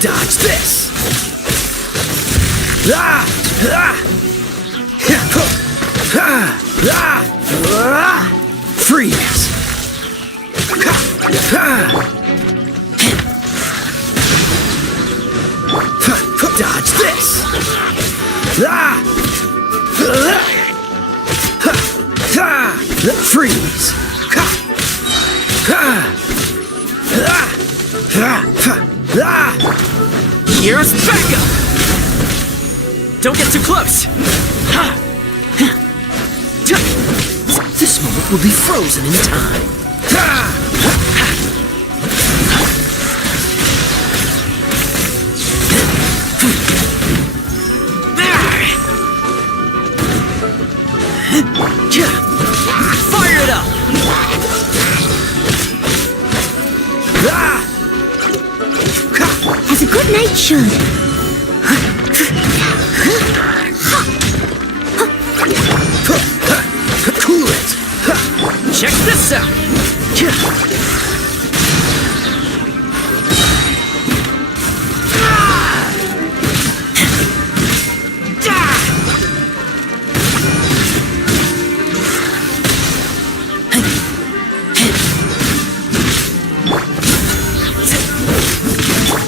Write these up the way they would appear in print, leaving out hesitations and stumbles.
Dodge this! Freeze! Dodge this! Freeze! Here's backup! Don't get too close! This moment will be frozen in time. Fire it up! As a good knight should. Cool it! Check this out!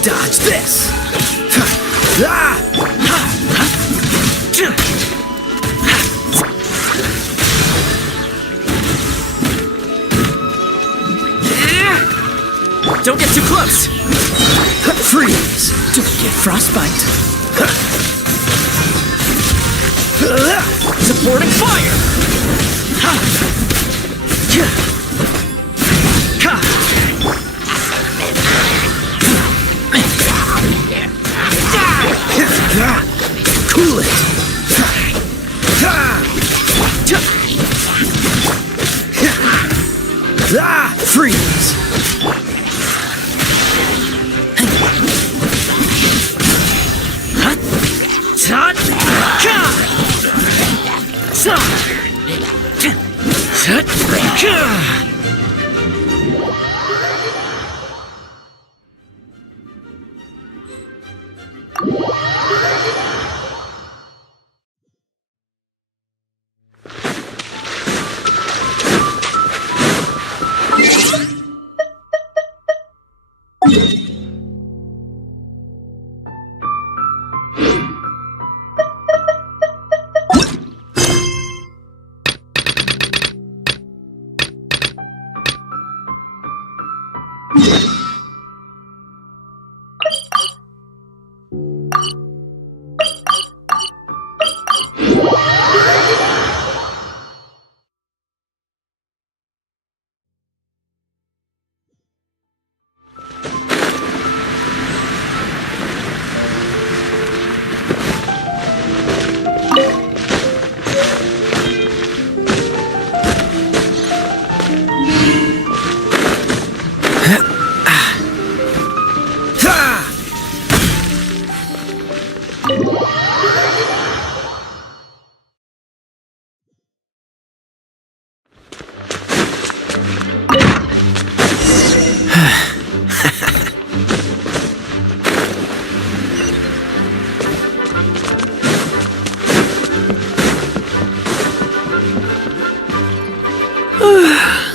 Dodge this! Don't get too close! Freeze! Don't get frostbite! Supporting fire! Cool it! Freeze!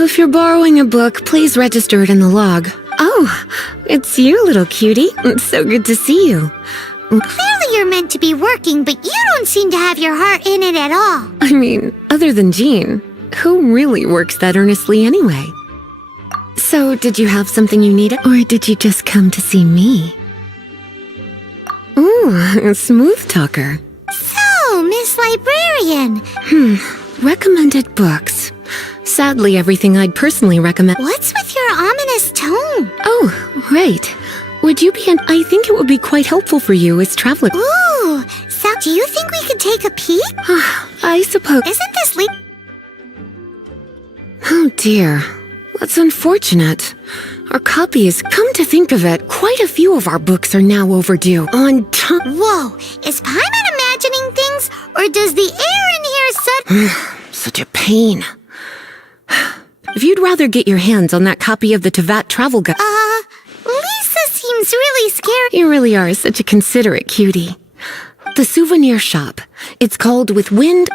If you're borrowing a book, please register it in the log. Oh, it's you, little cutie. It's so good to see you. Clearly you're meant to be working, but you don't seem to have your heart in it at all. I mean, other than Jean, who really works that earnestly anyway? So, did you have something you needed, or did you just come to see me? Ooh, a smooth talker. So, Miss Librarian. Recommended books. Sadly, everything I'd personally recommend. What's with your ominous tone? Oh, right. Would you be I think it would be quite helpful for you as traveler. Ooh, so do you think we could take a peek? I suppose. Isn't this Oh dear. That's unfortunate. Our copies, come to think of it, quite a few of our books are now overdue. On time. Whoa, is Paimon imagining things, or does the air in here Such a pain. If you'd rather get your hands on that copy of the Teyvat Travel Guide. Lisa seems really scary. You really are such a considerate cutie. The souvenir shop. It's called With Wind.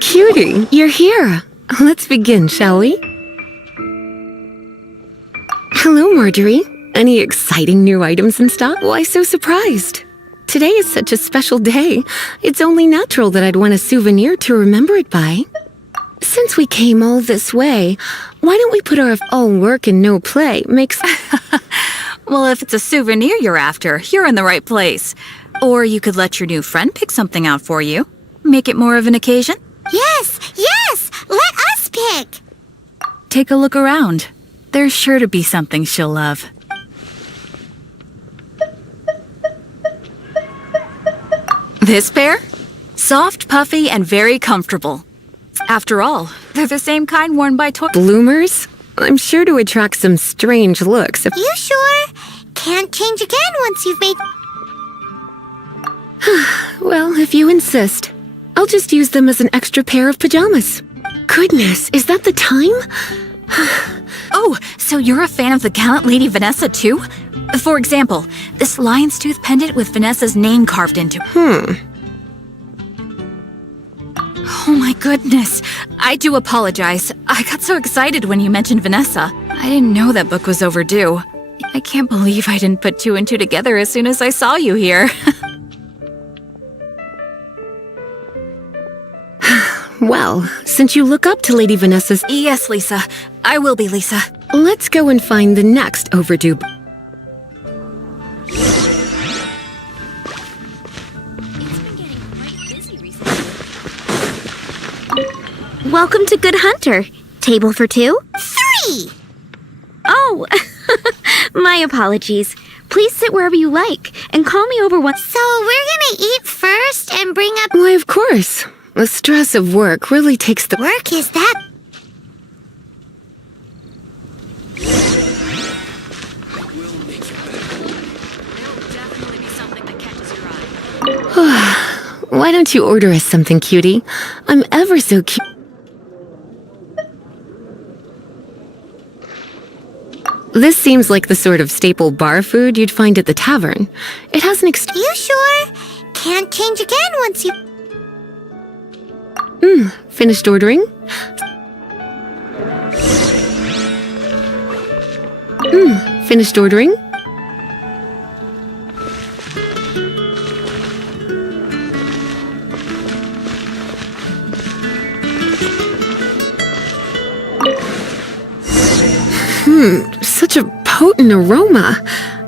Cutie, you're here. Let's begin, shall we? Hello, Marjorie. Any exciting new items in stock? Why so surprised? Today is such a special day. It's only natural that I'd want a souvenir to remember it by. Since we came all this way, why don't we put our all work and no play makes... Well, if it's a souvenir you're after, you're in the right place. Or you could let your new friend pick something out for you. Make it more of an occasion. Yes, let us pick. Take a look around. There's sure to be something she'll love. This pair? Soft, puffy, and very comfortable. After all, they're the same kind worn by toy... Bloomers? I'm sure to attract some strange looks. You sure? Can't change again once you've made... Well, if you insist. I'll just use them as an extra pair of pajamas. Goodness, is that the time? Oh, so you're a fan of the gallant Lady Vanessa, too? For example, this lion's tooth pendant with Vanessa's name carved into it. Oh my goodness. I do apologize. I got so excited when you mentioned Vanessa. I didn't know that book was overdue. I can't believe I didn't put two and two together as soon as I saw you here. Well, since you look up to Lady Vanessa's... Yes, Lisa. I will be, Lisa. Let's go and find the next overdue... Welcome to Good Hunter. Table for two? 3! Oh, my apologies. Please sit wherever you like and call me over once. So we're gonna eat first and bring up... Why, of course. The stress of work really takes the... Work is that... Why don't you order us something, cutie? I'm ever so cute. This seems like the sort of staple bar food you'd find at the tavern. It has an You sure? Can't change again once you... Finished ordering? Finished ordering? Such a potent aroma.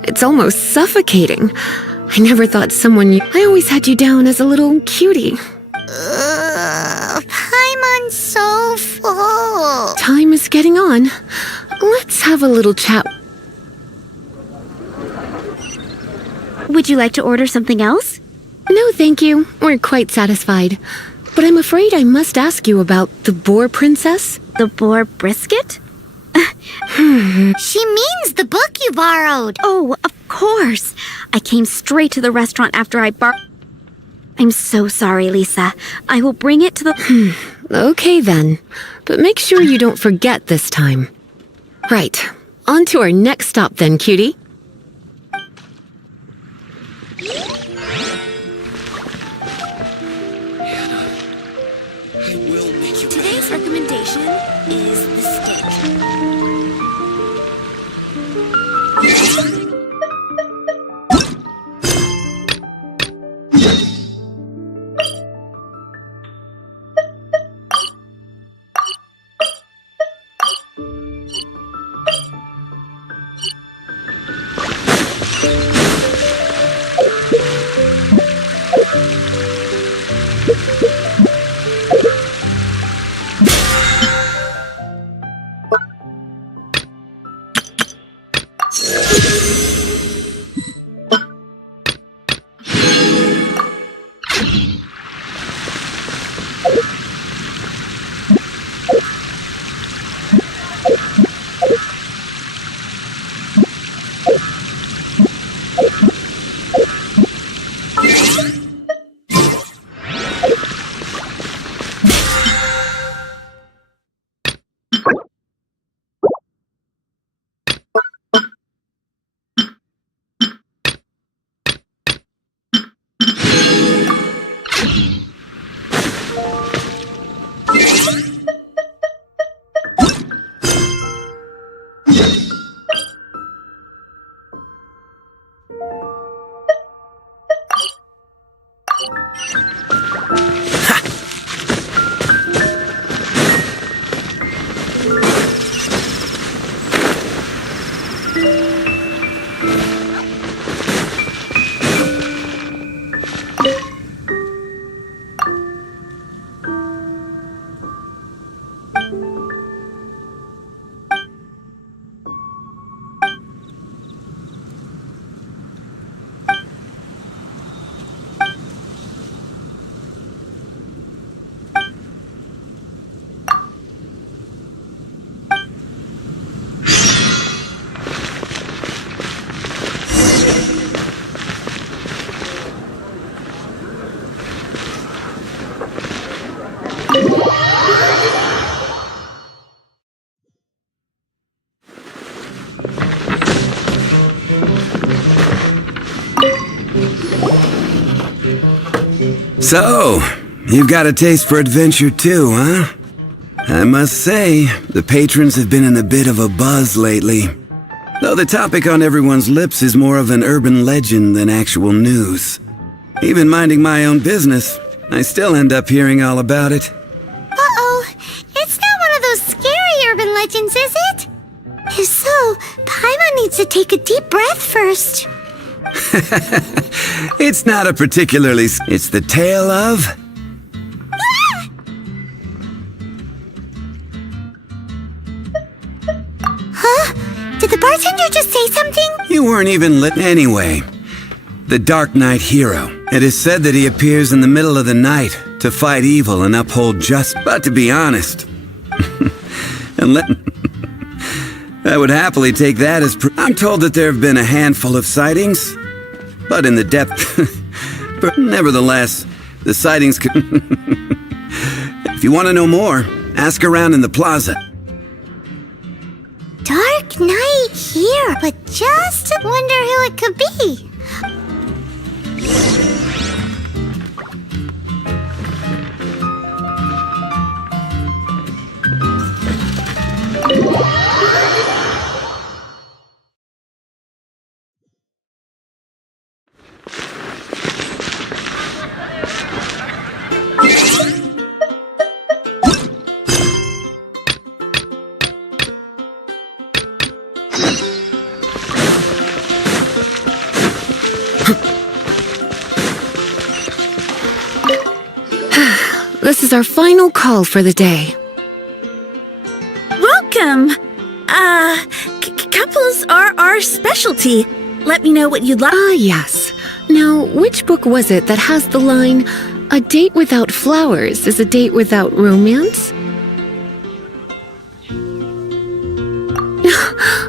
It's almost suffocating. I never thought someone... I always had you down as a little cutie. Paimon's so full. Time is getting on. Let's have a little chat. Would you like to order something else? No, thank you. We're quite satisfied. But I'm afraid I must ask you about the boar princess. The boar brisket? She means the book you borrowed. Oh, of course. I came straight to the restaurant after I I'm so sorry, Lisa. I will bring it to the... Okay then. But make sure you don't forget this time. Right. On to our next stop then, cutie. Today's recommendation is the steak. So, you've got a taste for adventure too, huh? I must say, the patrons have been in a bit of a buzz lately. Though the topic on everyone's lips is more of an urban legend than actual news. Even minding my own business, I still end up hearing all about it. Uh-oh. It's not one of those scary urban legends, is it? If so, Paimon needs to take a deep breath first. It's not a particularly... It's the tale of... Huh? Did the bartender just say something? You weren't even lit anyway. The Dark Knight hero. It is said that he appears in the middle of the night to fight evil and uphold justice. But to be honest, I would happily take that as I'm told that there have been a handful of sightings, but in the depth. But nevertheless, the sightings could... If you want to know more, ask around in the plaza. Dark Knight here, but just wonder who it could be. This is our final call for the day. Welcome! Couples are our specialty. Let me know what you'd like. Ah, yes. Now, which book was it that has the line, "A date without flowers is a date without romance"?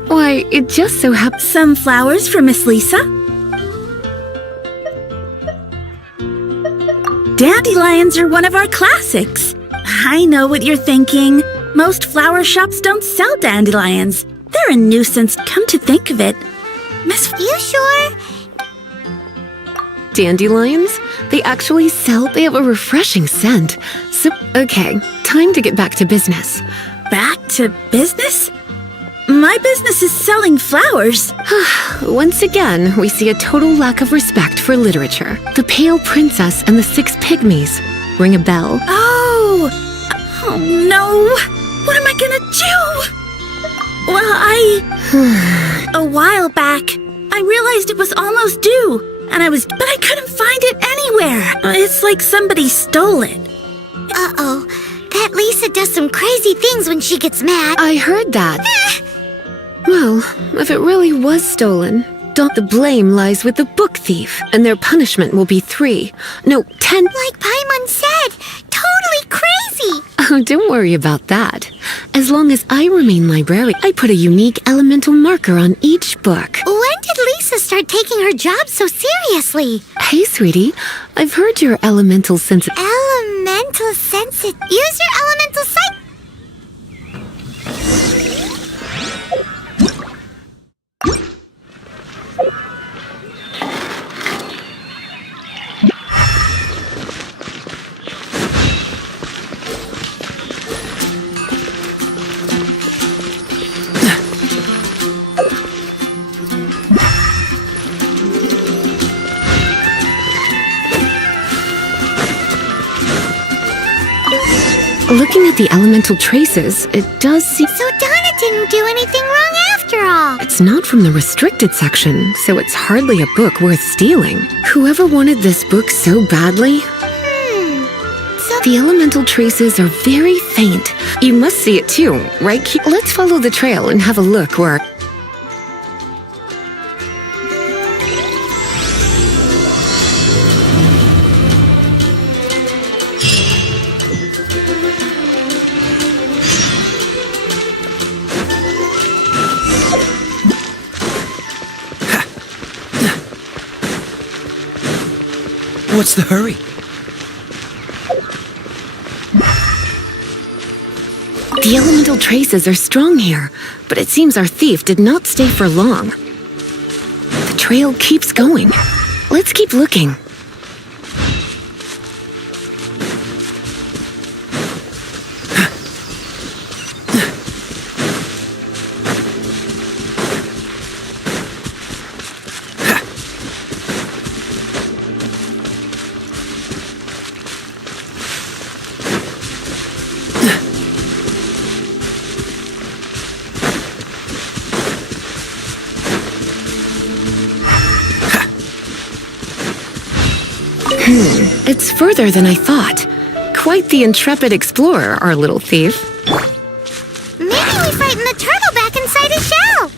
Why, it just so happens... Some flowers for Miss Lisa. Dandelions are one of our classics. I know what you're thinking. Most flower shops don't sell dandelions. They're a nuisance, come to think of it. Miss... You sure? Dandelions? They actually sell... They have a refreshing scent. So, okay, time to get back to business. Back to business? My business is selling flowers. Once again, we see a total lack of respect for literature. The Pale Princess and the Six Pygmies. Ring a bell? Oh no. What am I gonna do? Well, a while back, I realized it was almost due, but I couldn't find it anywhere. It's like somebody stole it. Uh-oh. That Lisa does some crazy things when she gets mad. I heard that. Well, if it really was stolen, the blame lies with the book thief, and their punishment will be 3, no, 10. Like Paimon said, totally crazy! Oh, don't worry about that. As long as I remain librarian, I put a unique elemental marker on each book. When did Lisa start taking her job so seriously? Hey, sweetie, I've heard your elemental sense. Elemental sensitive. Use your elemental sight. Looking at the elemental traces, it does seem. So Donna didn't do anything wrong after all. It's not from the restricted section, so it's hardly a book worth stealing. Whoever wanted this book so badly. So The elemental traces are very faint. You must see it too, right? Let's follow the trail and have a look where. What's the hurry? The elemental traces are strong here, but it seems our thief did not stay for long. The trail keeps going. Let's keep looking. It's further than I thought. Quite the intrepid explorer, our little thief. maybe we frightened the turtle back inside his shell.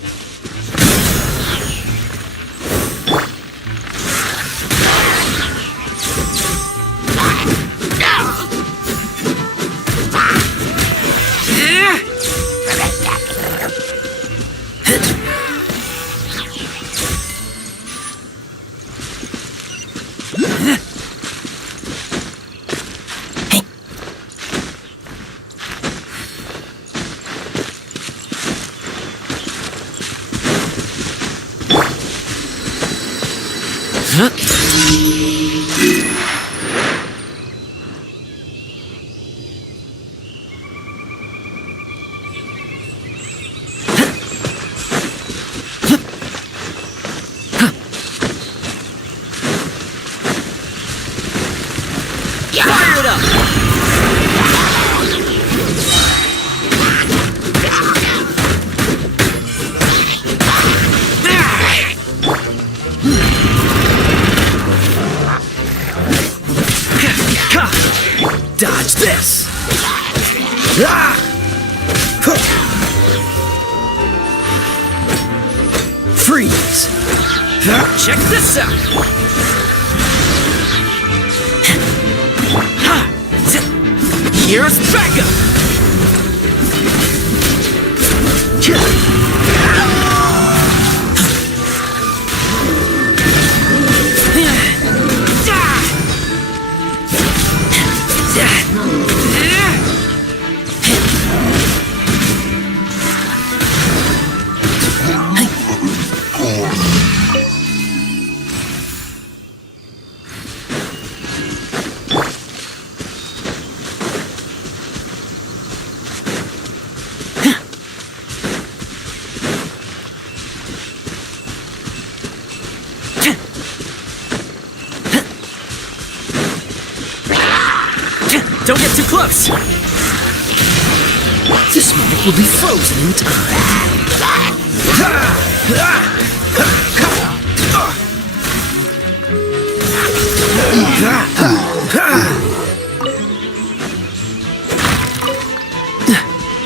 Fire it up! Dodge this! Ah! Freeze! Check this out! Here's backup! Don't get too close! This moment will be frozen in time.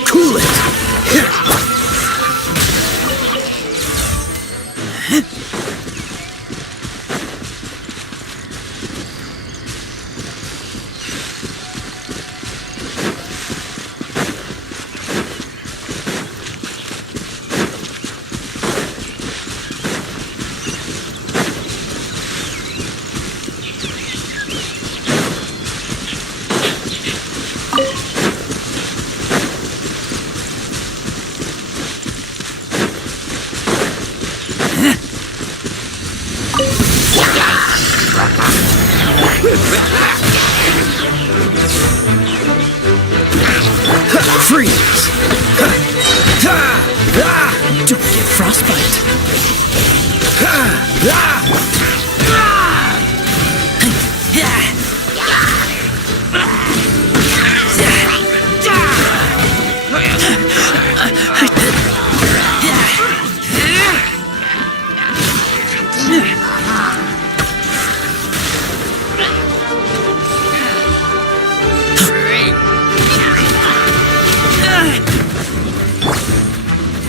Cool it! Freeze! Don't get frostbite.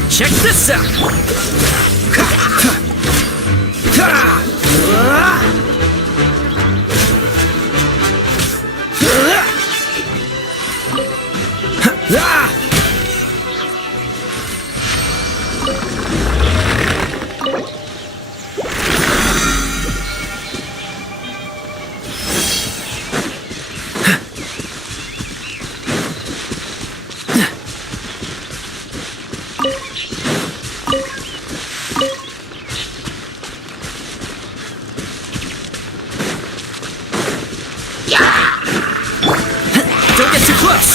Check this out! Don't get too close!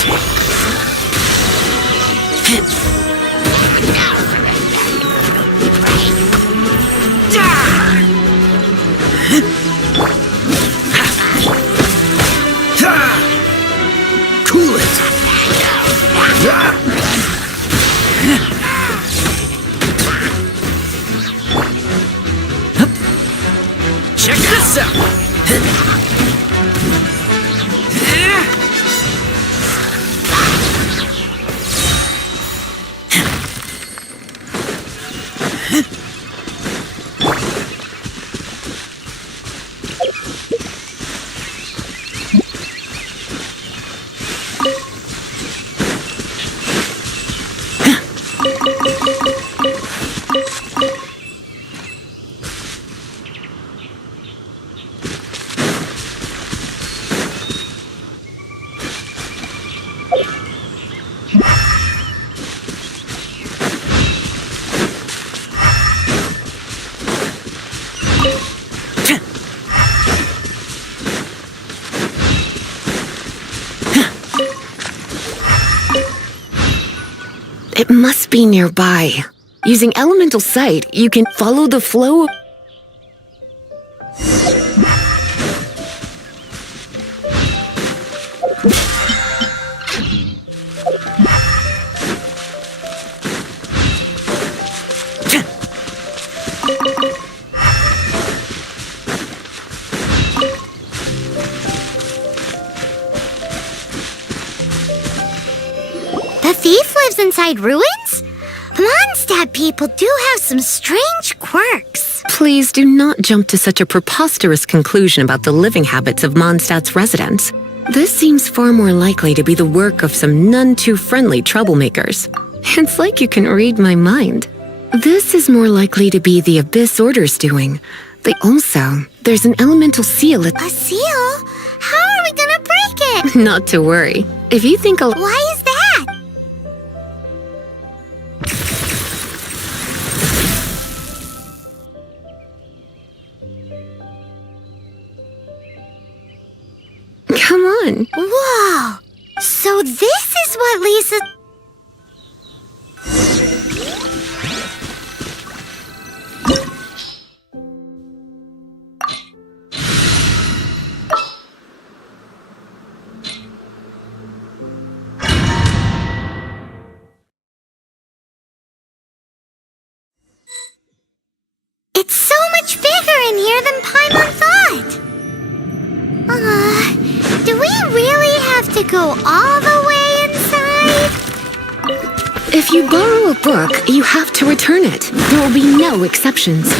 Cool it! Check this out! It must be nearby. Using elemental sight, you can follow the flow. The thief lives inside ruins? Mondstadt people do have some strange quirks. Please do not jump to such a preposterous conclusion about the living habits of Mondstadt's residents. This seems far more likely to be the work of some none-too-friendly troublemakers. It's like you can read my mind. This is more likely to be the Abyss Order's doing. There's an elemental seal at— A seal? How are we gonna break it? Not to worry. If you think I'll— Why is that? Come on. Whoa! So this is what Lisa... It's so much bigger in here than Paimon thought! Do we really have to go all the way inside? If you borrow a book, you have to return it. There will be no exceptions.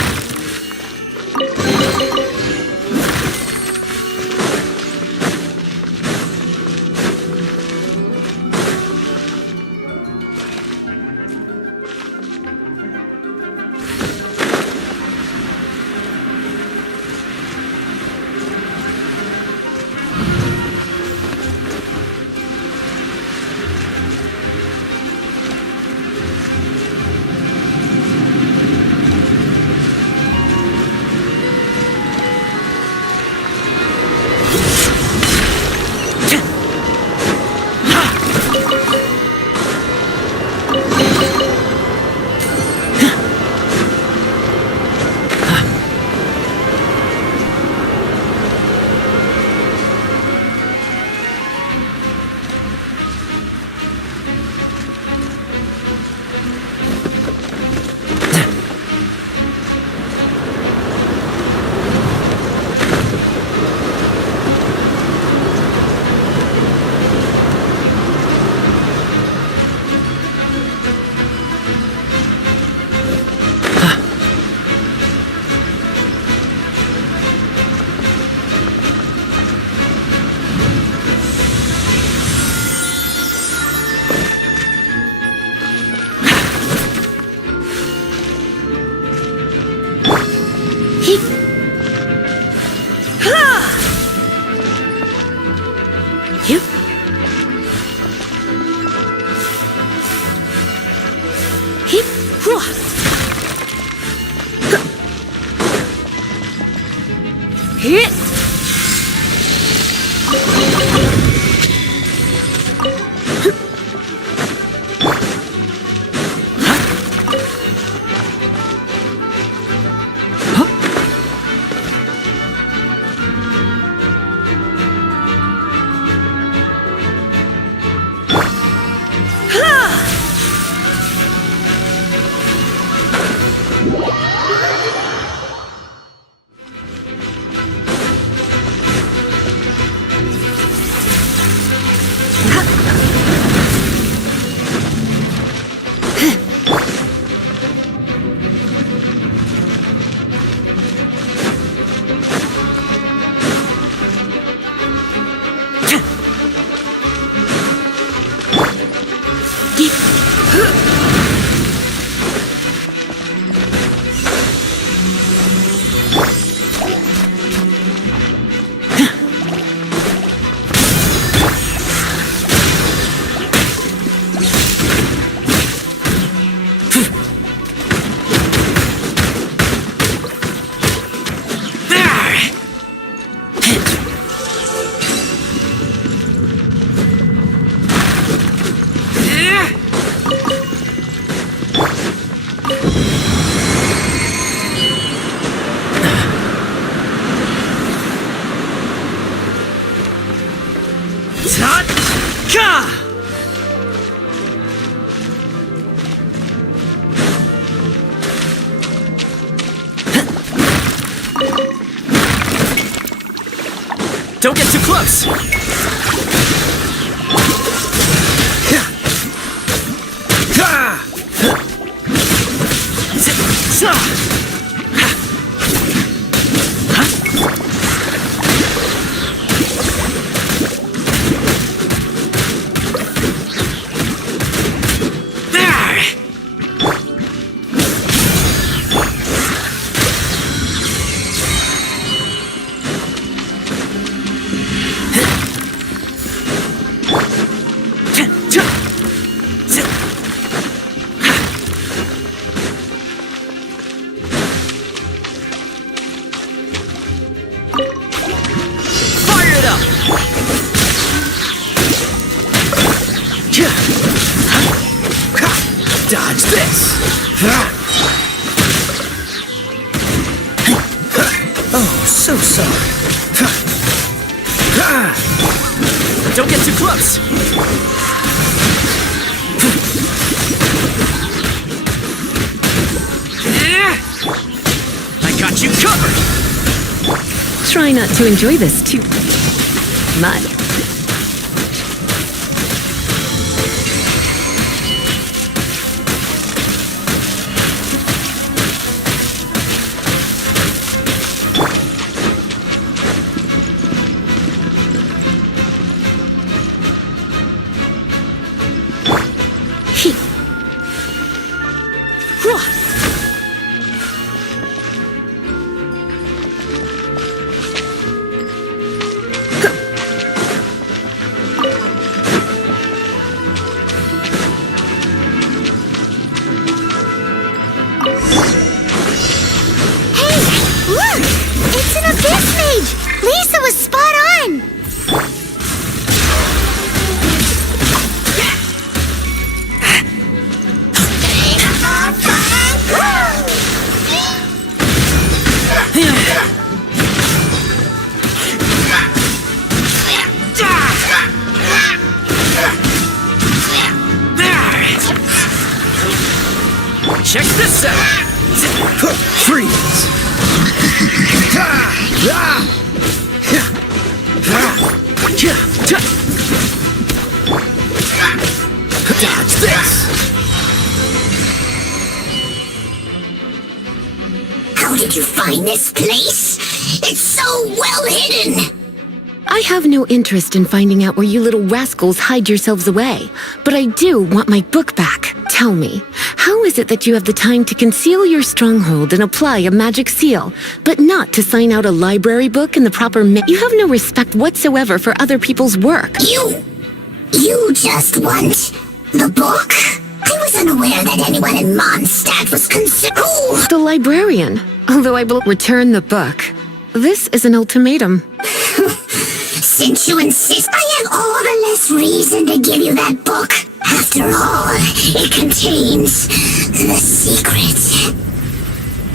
Don't get too close! Dodge this! Oh, so sorry. Don't get too close! I got you covered! Try not to enjoy this too much. Freeze! Dodge this! How did you find this place? It's so well hidden! I have no interest in finding out where you little rascals hide yourselves away, but I do want my book back. Tell me, how is it that you have the time to conceal your stronghold and apply a magic seal, but not to sign out a library book in the proper You have no respect whatsoever for other people's work. You just want the book? I was unaware that anyone in Mondstadt was considered. Oh! The librarian, although I will return the book. This is an ultimatum. Since you insist, I have all the less reason to give you that book. After all, it contains the secret.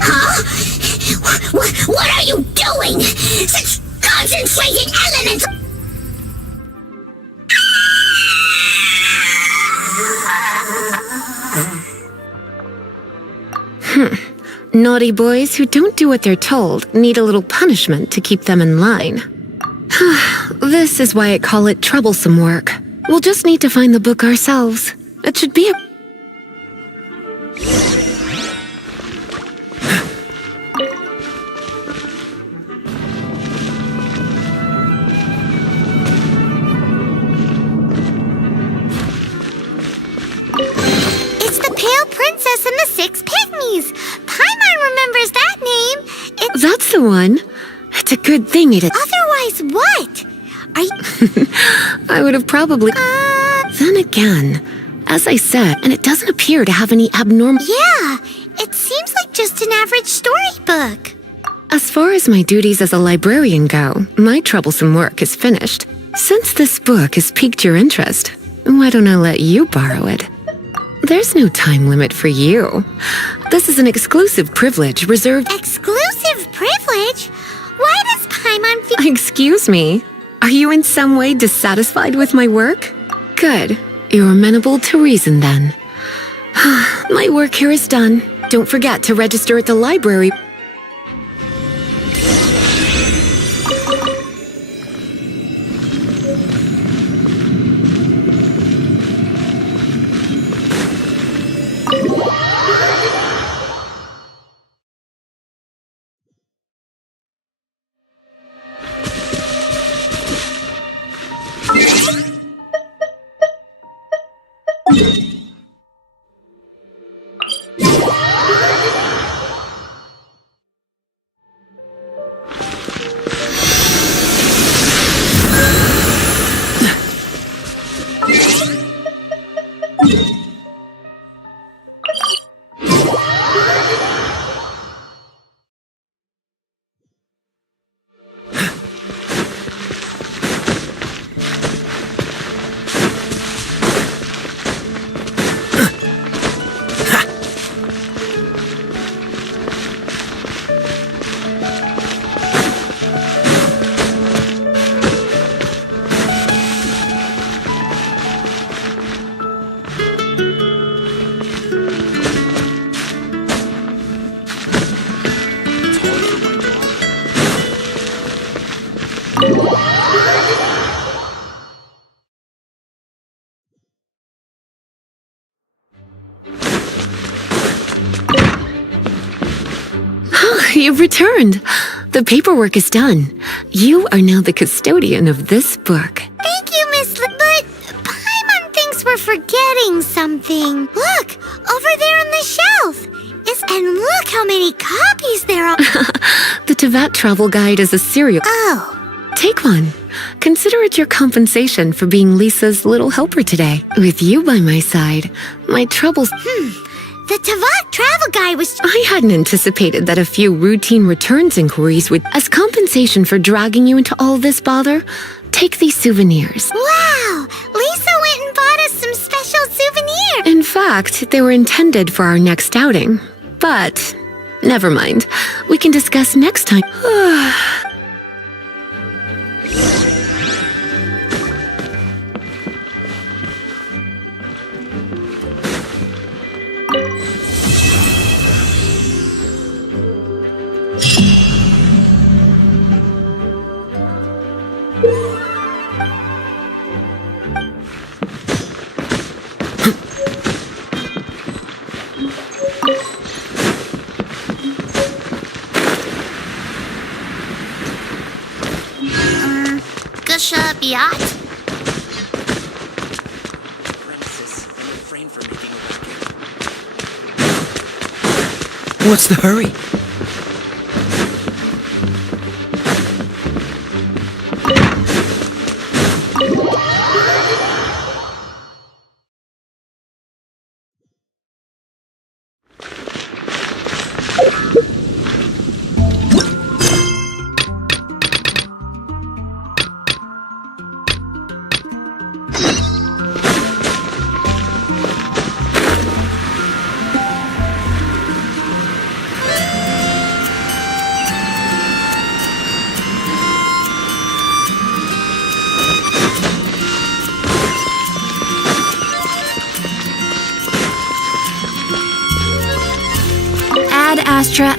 Huh? What are you doing? Such concentrated elements! Naughty boys who don't do what they're told need a little punishment to keep them in line. This is why I call it troublesome work. We'll just need to find the book ourselves. It should be a... It's the Pale Princess and the Six Pygmies. Paimon remembers that name. It's That's the one. It's a good thing it is. otherwise what? Are you... I would have probably... Then again, as I said, and it doesn't appear to have any abnormal... Yeah, it seems like just an average storybook. As far as my duties as a librarian go, my troublesome work is finished. Since this book has piqued your interest, why don't I let you borrow it? There's no time limit for you. This is an exclusive privilege reserved... Exclusive privilege? Why does Paimon feel... Excuse me? Are you in some way dissatisfied with my work? Good. You're amenable to reason then. My work here is done. Don't forget to register at the library. You've returned. The paperwork is done. You are now the custodian of this book. Thank you, Miss but Paimon thinks we're forgetting something. Look, over there on the shelf. And look how many copies there are. The Teyvat Travel Guide is a serial... Oh. Take one. Consider it your compensation for being Lisa's little helper today. With you by my side, my troubles... The Teyvat Travel Guide was... I hadn't anticipated that a few routine returns inquiries would... As compensation for dragging you into all this bother, take these souvenirs. Wow! Lisa went and bought us some special souvenirs. In fact, they were intended for our next outing. But, never mind. We can discuss next time. Biat? What's the hurry? Ad Astra.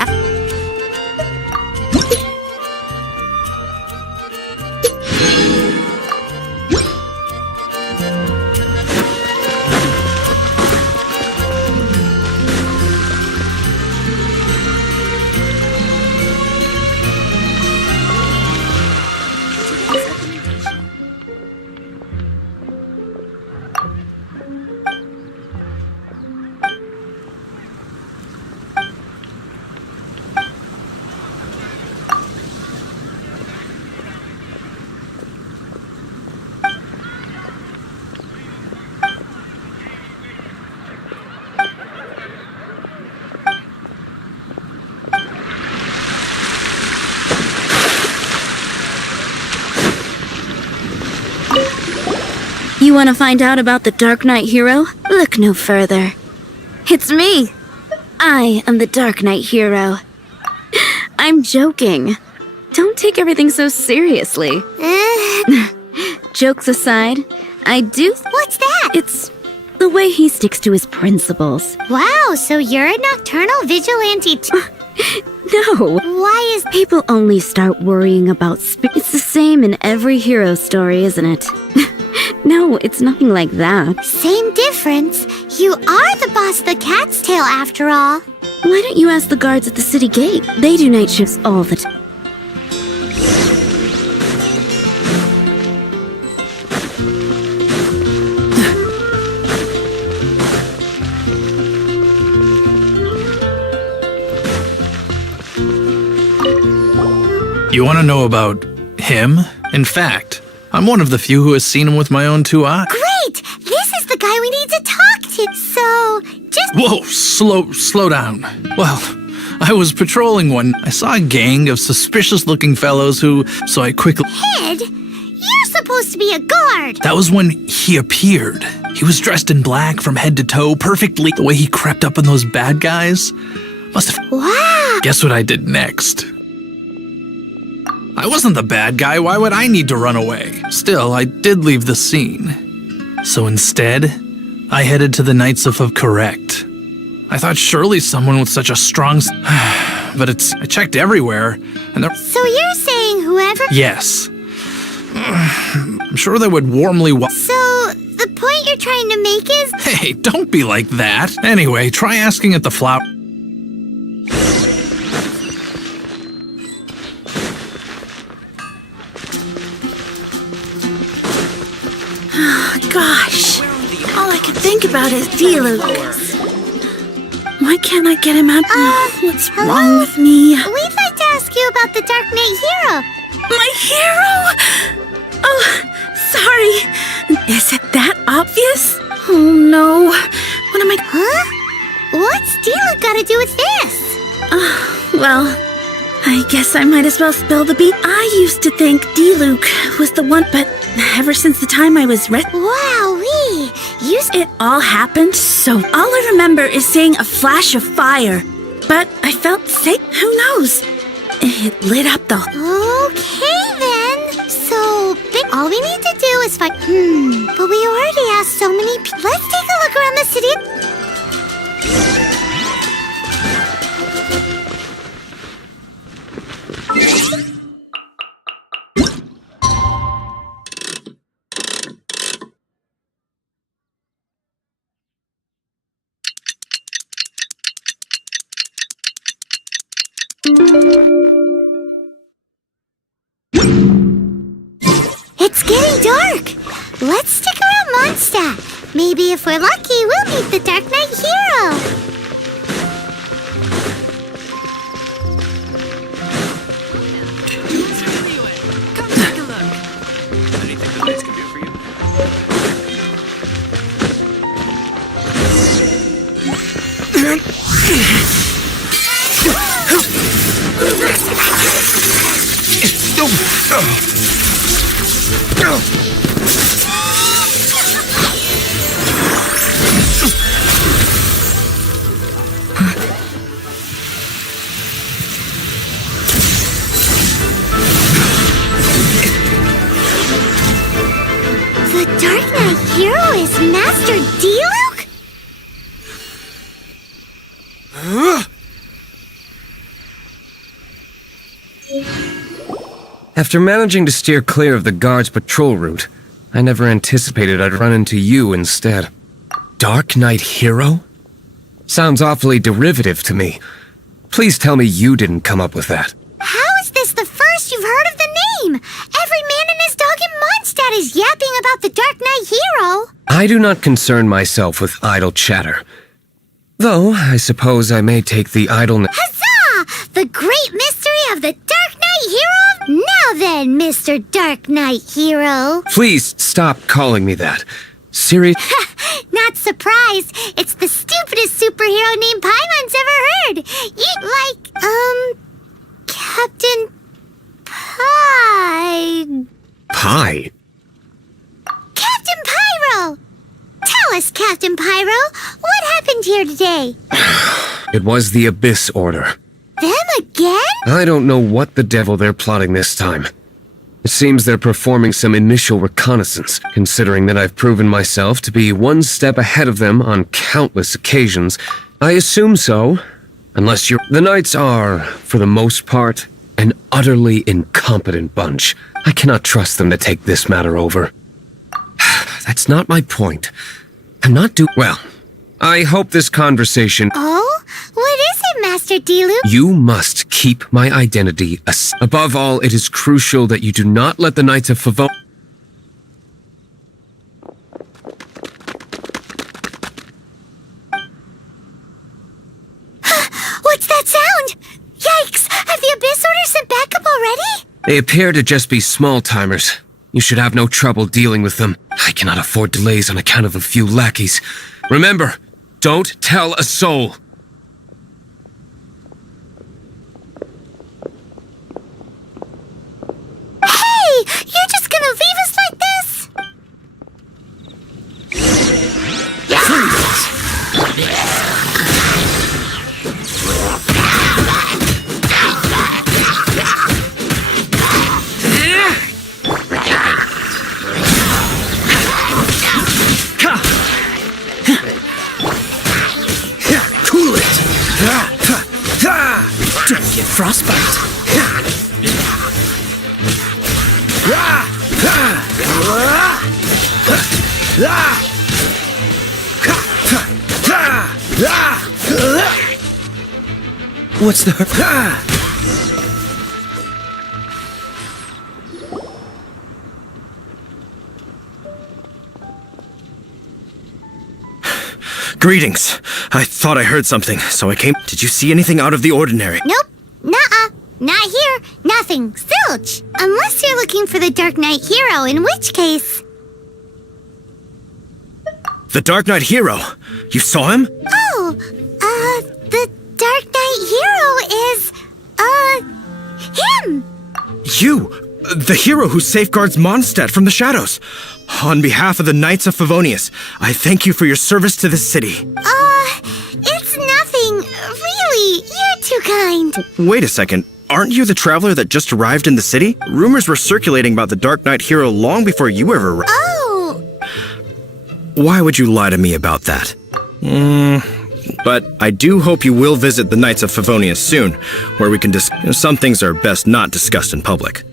You want to find out about the Dark Knight hero? Look no further. It's me. I am the Dark Knight hero. I'm joking. Don't take everything so seriously. Jokes aside, I do. What's that? It's the way he sticks to his principles. Wow, so you're a nocturnal vigilante too. No. Why is People only start worrying about It's the same in every hero story, isn't it? No, it's nothing like that. same difference? You are the boss of the Cat's Tail after all. Why don't you ask the guards at the city gate? They do night shifts all the time. You want to know about him? In fact, I'm one of the few who has seen him with my own 2 eyes. Great! This is the guy we need to talk to. So, just Whoa, slow down. Well, I was patrolling one. I saw a gang of suspicious-looking fellows so I quickly... Ed, you're supposed to be a guard. That was when he appeared. He was dressed in black from head to toe, perfectly. The way he crept up on those bad guys must have... Wow. Guess what I did next? I wasn't the bad guy. Why would I need to run away? Still, I did leave the scene. So instead, I headed to the Knights of Correct. I thought surely someone with such a strong... but I checked everywhere, and there... So you're saying whoever... Yes. I'm sure they would warmly So, the point you're trying to make is... Hey, don't be like that. Anyway, try asking at the flower... Gosh, all I can think about is D-Luke. Why can't I get him out? What's hello? wrong with me? We'd like to ask you about the Dark Knight hero. My hero? Oh, sorry. Is it that obvious? Oh no. What am I... Huh? What's D-Luke got to do with this? Well, I guess I might as well spill the beans. I used to think D-Luke was the one, but ever since the time I was Wow-wee. It all happened so... All I remember is seeing a flash of fire. But I felt safe. Who knows? It lit up the... Okay, then. So, all we need to do is find... But we already asked so many people. Let's take a look around the city. It's getting dark. Let's stick around Mondstadt. Maybe if we're lucky, we'll meet the Dark Knight Hero. Come take a look. Anything the lights can do for you? The Dark Knight Hero is Master Diluc? After managing to steer clear of the guard's patrol route, I never anticipated I'd run into you instead. Dark Knight Hero? Sounds awfully derivative to me. Please tell me you didn't come up with that. How is this the first you've heard of the name? Every man and his dog in Mondstadt is yapping about the Dark Knight Hero. I do not concern myself with idle chatter. Though, I suppose I may take the idleness— Huzzah! The great mystery of the Dark Knight Hero? Now then, Mr. Dark Knight Hero. Please stop calling me that. Serious— Not surprised. It's the stupidest superhero name Paimon's ever heard. Captain Pie? Captain Pyro! Tell us, Captain Pyro, what happened here today? It was the Abyss Order. Them again? I don't know what the devil they're plotting this time. It seems they're performing some initial reconnaissance, considering that I've proven myself to be one step ahead of them on countless occasions. I assume so, unless you're— The Knights are, for the most part, an utterly incompetent bunch. I cannot trust them to take this matter over. That's not my point. I'm not Well, I hope this conversation— Oh? What is it, Master Diluc? You must keep my identity Above all, it is crucial that you do not let the Knights of Favonius— What's that sound? Yikes! Have the Abyss Order sent backup already? They appear to just be small-timers. You should have no trouble dealing with them. I cannot afford delays on account of a few lackeys. Remember, don't tell a soul. Hey! You're just gonna leave us like this? Cool it! Don't get frostbite. What's the— Greetings. I thought I heard something, so I came. Did you see anything out of the ordinary? Nope. Nuh-uh. Not here. Nothing. Zilch. Unless you're looking for the Dark Knight Hero, in which case— The Dark Knight Hero. You saw him? Oh, the Dark Knight Hero is, him! You! The hero who safeguards Mondstadt from the shadows. On behalf of the Knights of Favonius, I thank you for your service to this city. It's nothing. Really, you're too kind. Wait a second. Aren't you the traveler that just arrived in the city? Rumors were circulating about the Dark Knight Hero long before you ever arrived. Oh, Why would you lie to me about that? But I do hope you will visit the Knights of Favonius soon, where we can some things are best not discussed in public.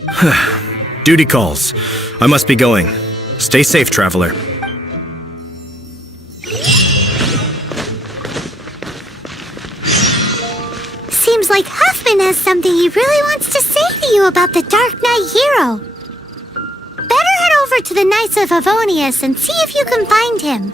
Duty calls. I must be going. Stay safe, traveler. seems like Huffman has something he really wants to say to you about the Dark Knight Hero. Better head over over to the Knights of Favonius and see if you can find him.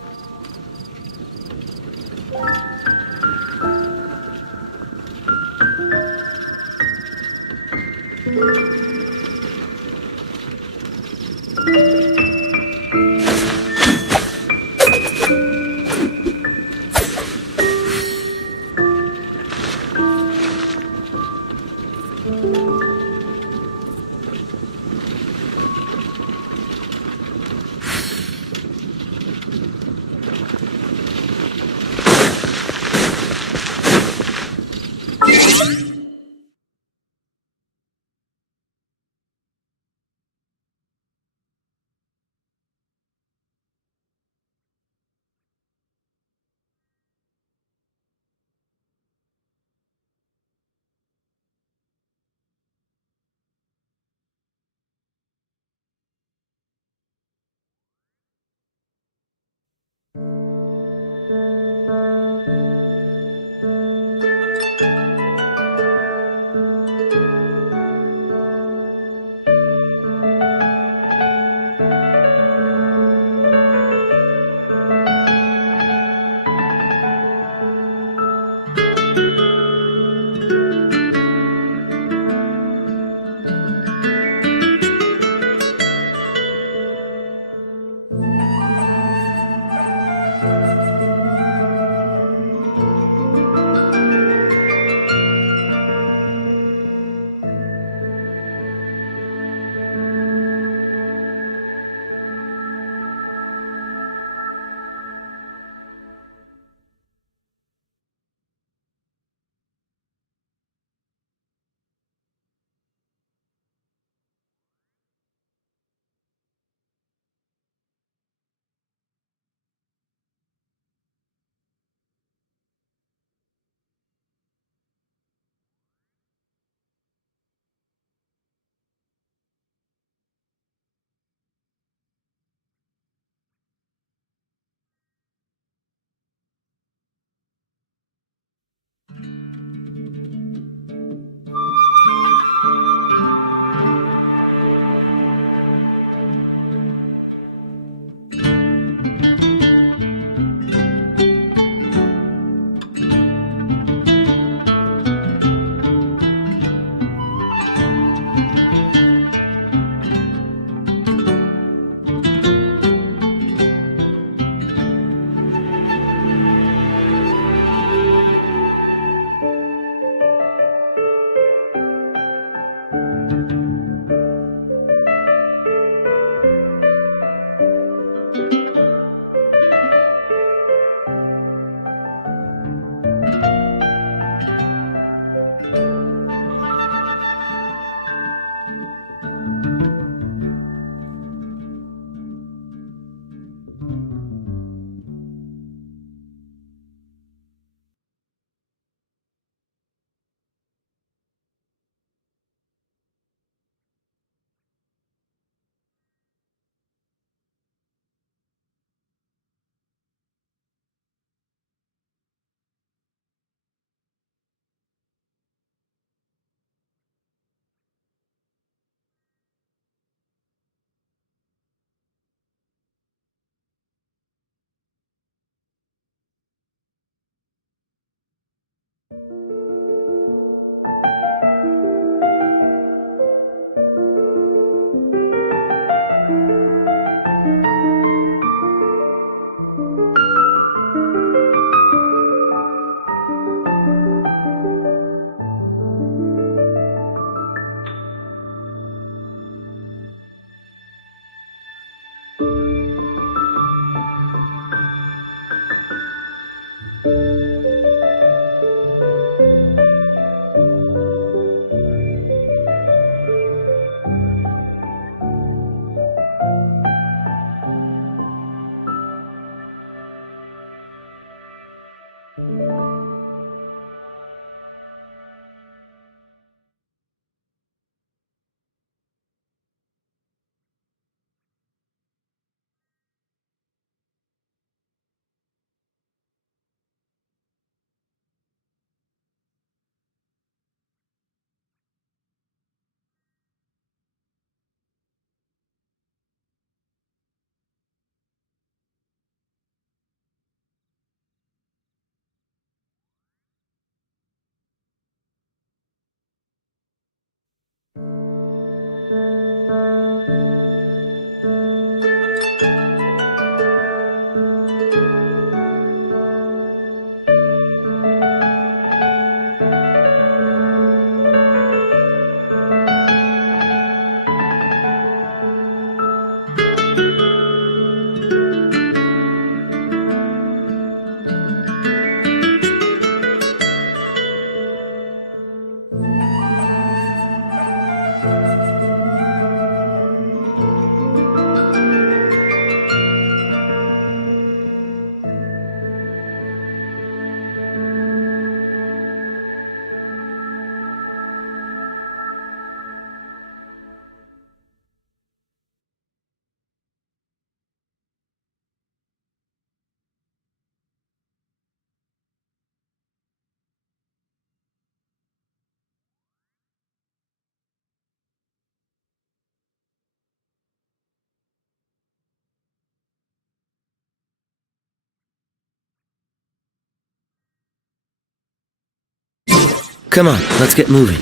Come on, let's get moving.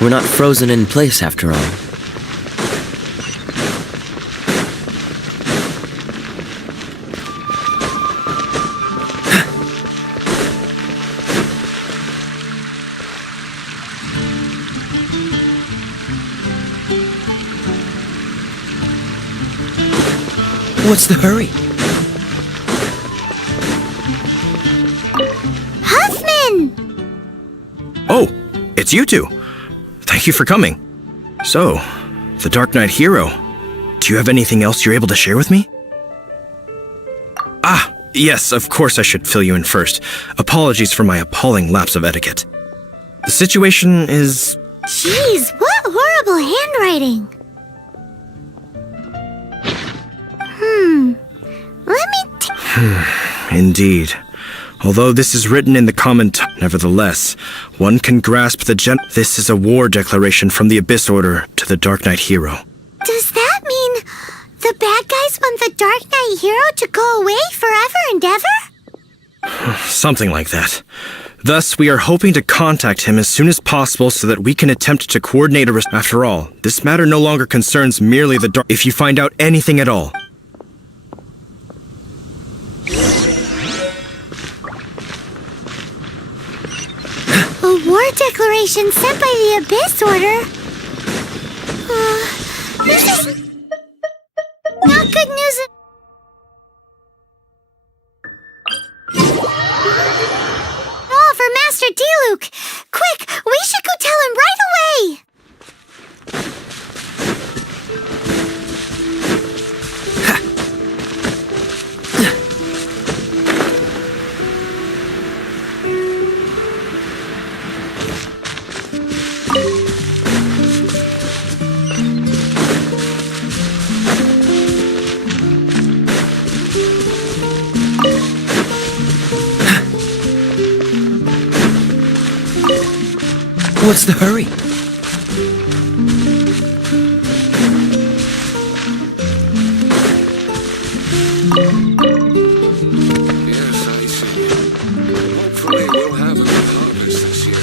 We're not frozen in place after all. What's the hurry? Huffman! Oh, it's you two. Thank you for coming. So, the Dark Knight hero. Do you have anything else you're able to share with me? Ah, yes, of course I should fill you in first. Apologies for my appalling lapse of etiquette. The situation is... Jeez, what horrible handwriting! Let me Indeed. Although this is written in the common nevertheless, one can grasp the This is a war declaration from the Abyss Order to the Dark Knight hero. Does that mean the bad guys want the Dark Knight hero to go away forever and ever? Something like that. Thus, we are hoping to contact him as soon as possible so that we can attempt to coordinate a After all, this matter no longer concerns merely the Dark... If you find out anything at all... A war declaration sent by the Abyss Order? This is not good news. Oh, for Master Diluc! Quick, we should go tell him right away! What's the hurry? Yes, I see. Hopefully we'll have a good harvest this year.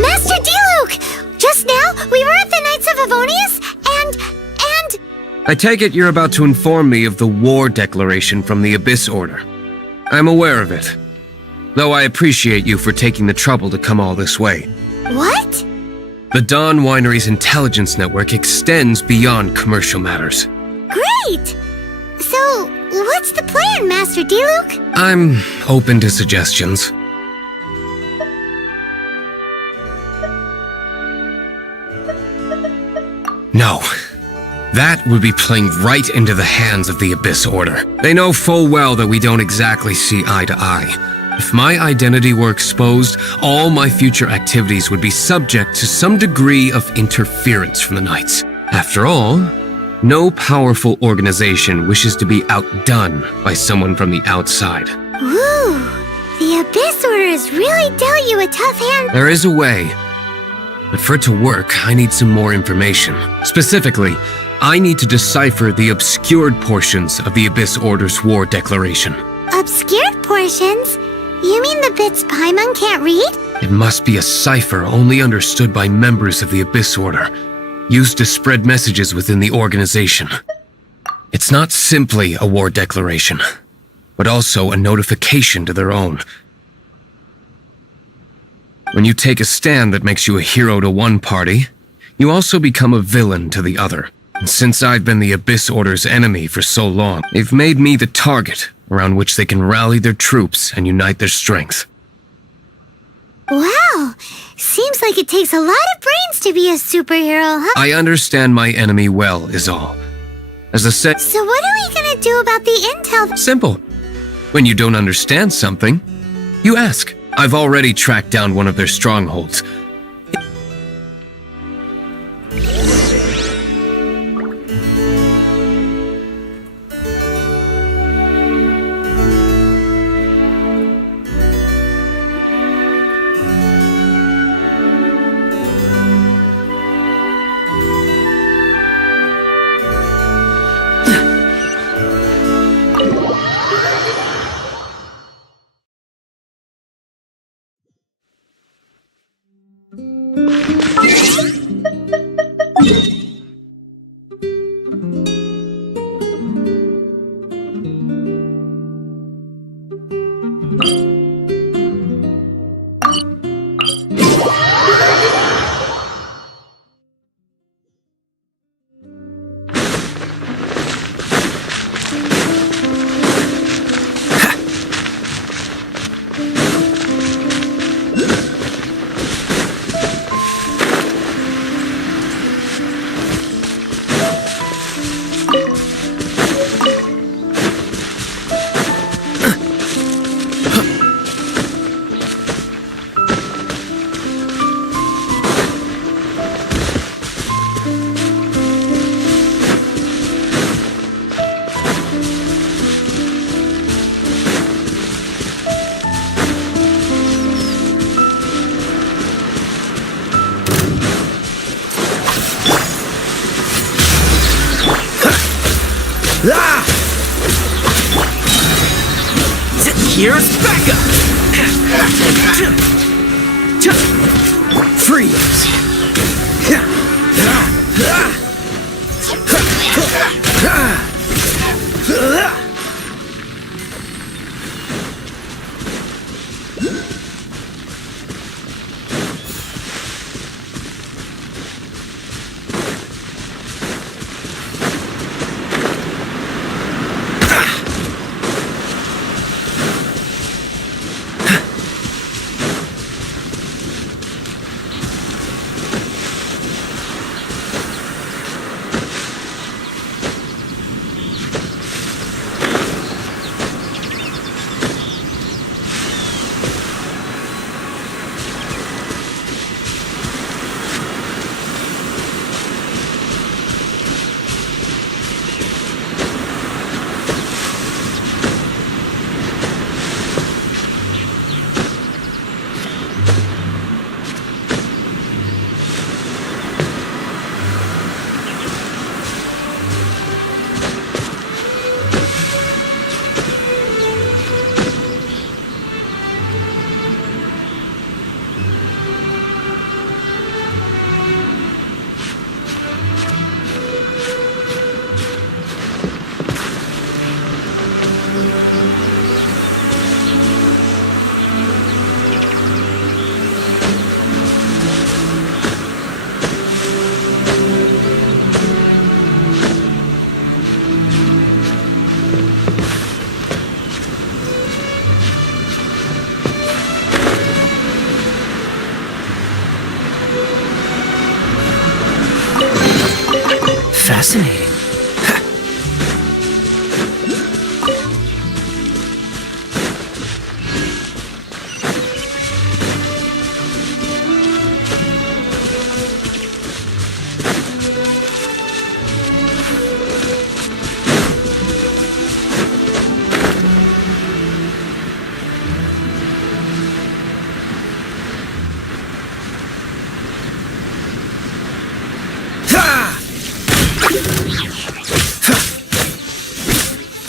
Master Diluc! Just now, we were at the Knights of Avonius, and... I take it you're about to inform me of the war declaration from the Abyss Order. I'm aware of it, though I appreciate you for taking the trouble to come all this way. What? The Dawn Winery's intelligence network extends beyond commercial matters. Great! So, what's the plan, Master Diluc? I'm open to suggestions. No. That would be playing right into the hands of the Abyss Order. They know full well that we don't exactly see eye to eye. If my identity were exposed, all my future activities would be subject to some degree of interference from the Knights. After all, no powerful organization wishes to be outdone by someone from the outside. Woo! The Abyss Order has really dealt you a tough hand. There is a way, but for it to work, I need some more information. Specifically, I need to decipher the obscured portions of the Abyss Order's war declaration. Obscured portions? You mean the bits Paimon can't read? It must be a cipher only understood by members of the Abyss Order, used to spread messages within the organization. It's not simply a war declaration, but also a notification to their own. When you take a stand that makes you a hero to one party, you also become a villain to the other. And since I've been the Abyss Order's enemy for so long, they've made me the target around which they can rally their troops and unite their strength. Wow! Seems like it takes a lot of brains to be a superhero, huh? I understand my enemy well, is all. As I said, So what are we gonna do about the intel? simple. When you don't understand something, you ask. I've already tracked down one of their strongholds. Ah! Here's backup! Freeze! Fascinating.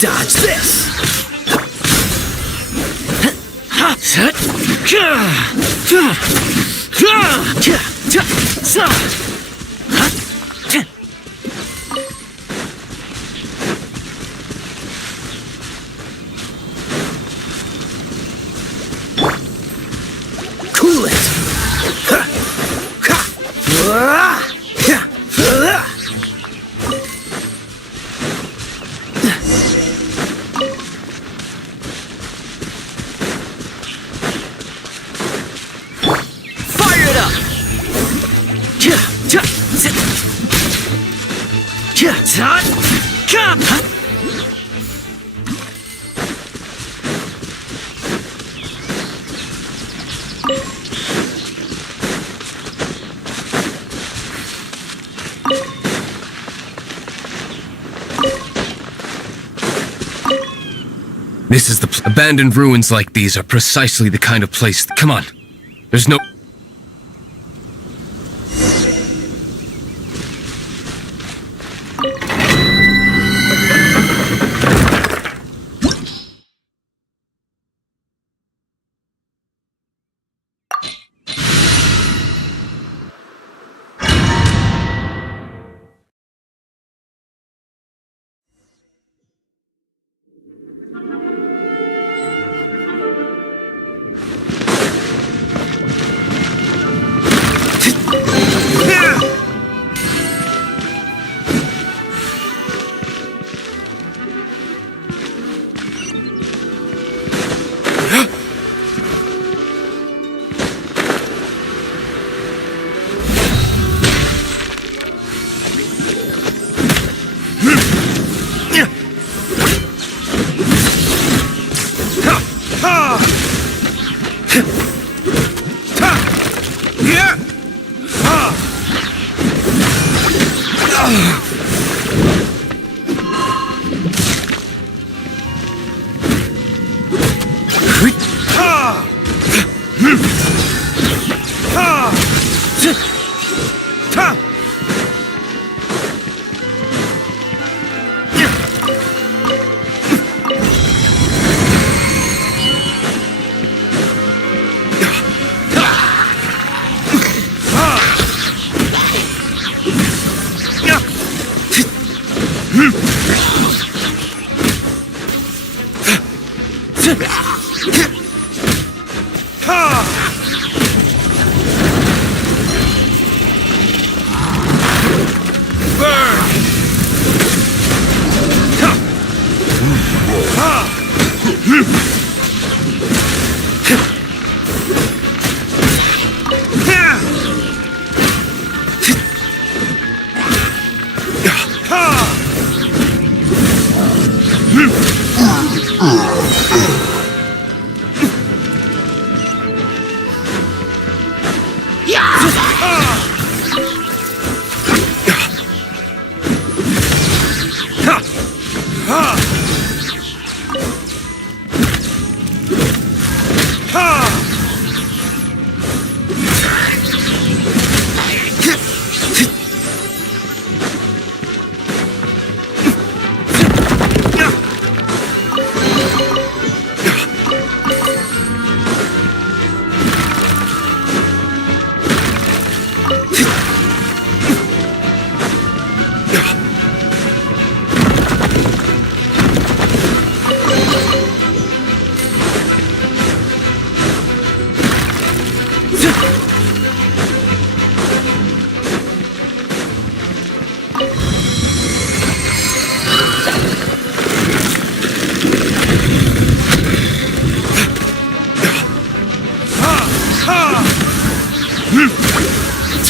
Dodge this! Cool it! This is the abandoned ruins like these are precisely the kind of place. Come on. There's no.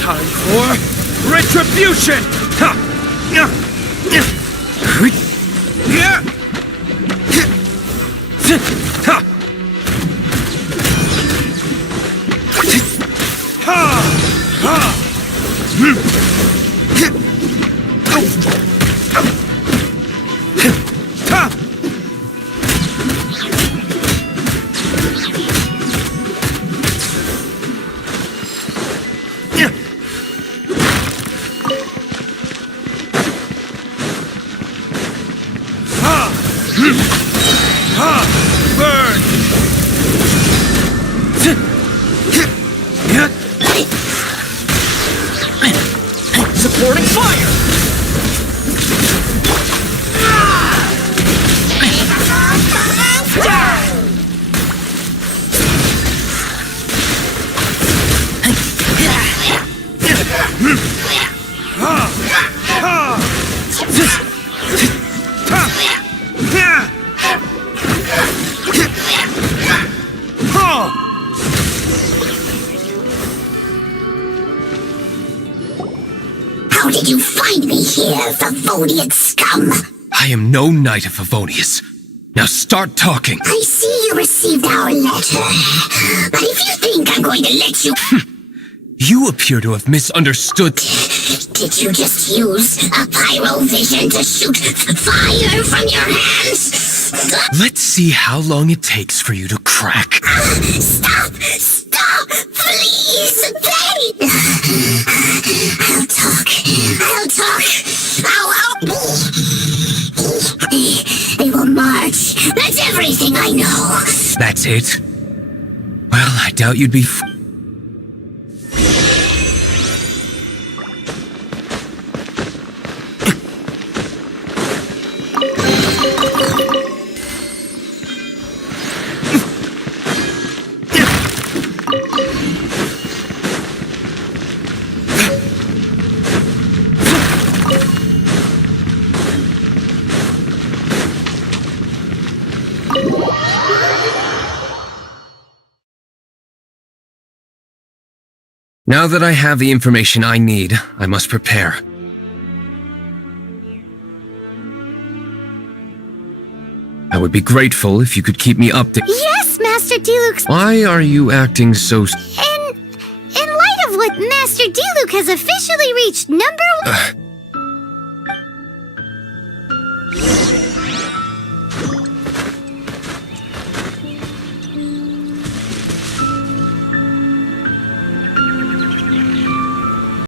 Time for retribution! Ha! Supporting fire! How did you find me here, Favonian scum? I am no Knight of Favonius. Now start talking. I see you received our letter. But if you think I'm going to let you... You appear to have misunderstood. Did you just use a pyrovision to shoot fire from your hands? Let's see how long it takes for you to crack. Stop! Stop! Please! They... I'll talk. They will march. That's everything I know. That's it? Well, I doubt you'd be... Now that I have the information I need, I must prepare. I would be grateful if you could keep me updated. Yes, Master Diluc. Why are you acting so... In light of what Master Diluc has officially reached number one...